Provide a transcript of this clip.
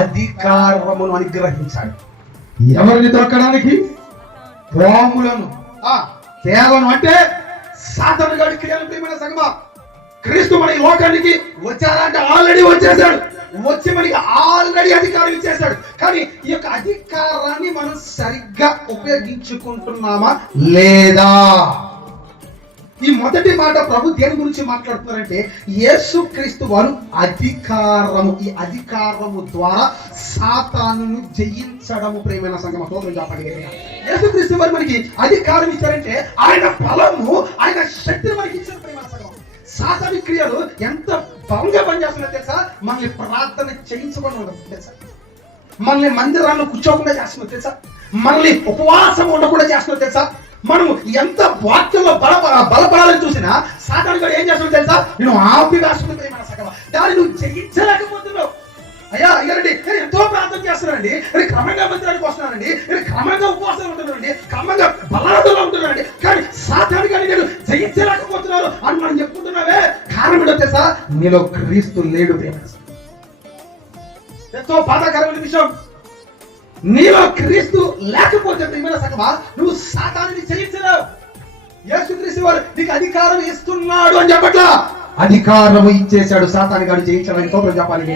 అధికారమును అనుగ్రహించాడు. ఎవరిని తొక్కడానికి? పాములను, తేలను, అంటే సాతాను గాడి క్రియలు. ప్రియమైన సంగమా, క్రీస్తు మన ఈ లోకానికి వచ్చారంటే ఆల్రెడీ వచ్చేసాడు. వచ్చి మనకి ఆల్రెడీ అధికారం ఇచ్చేసాడు. కానీ ఈ యొక్క అధికారాన్ని మనం సరిగ్గా ఉపయోగించుకుంటున్నామా లేదా? ఈ మొదటి మాట ప్రభు దేని గురించి మాట్లాడుతున్నారంటే, యేసుక్రీస్తు వారు అధికారము, ఈ అధికారము ద్వారా సాతానును జయించడము. ప్రియమైన సంగమ స్తోత్రం చెప్పండి. యేసుక్రీస్తు వారు మనకి అధికారం ఇచ్చారంటే ఆయన బలము, ఆయన శక్తిని మనకి ఇచ్చారు. ప్రియమైన సంగమం, సాతాను క్రియలు ఎంత బలంగా పనిచేస్తున్నాయో తెలుసా? మనల్ని ప్రార్థన చేయించకుండా ఉండదు తెలుసా? మనల్ని మందిరాల్లో కూర్చోకుండా చేస్తున్నారు తెలుసా? మనల్ని ఉపవాసం ఉండకుండా చేస్తున్నారు తెలుసా? మనం ఎంత వాక్యంలో బలపడాలని చూసినా సాతాను గారు ఏం చేస్తున్నాడు తెలుసా? నేను ఆపివేస్తుంది మన సగం. దాన్ని నువ్వు జయించలేకపోతున్నావు. అయ్యా అయ్యారండి, నేను ఎంతో ప్రార్థన చేస్తున్నానండి, నేను క్రమంగా మందిరానికి వస్తున్నానండి, నేను క్రమంగా ఉపవాసం ఉంటున్నానండి, క్రమంగా బలాదులో ఉంటున్నానండి, కానీ సాతాను గారిని నేను జయించలేకపోతున్నాను అని మనం చెప్పుకుంటున్నావే. కారణం ఏంటో తెలుసా? నీలో క్రీస్తు లేడు. ఎంతో బాధాకరమైన విషయం. నీలో క్రీస్తు లేకపోతే ప్రియమైన సంగమా, నువ్వు సాతానుని జయించలేవు. యేసుక్రీస్తు వారు నీకు అధికారం ఇస్తున్నాడు అని చెప్పట్లా, అధికారం ఇచ్చేశాడు సాతాను గారు జయించడానికి. చెప్పాలి.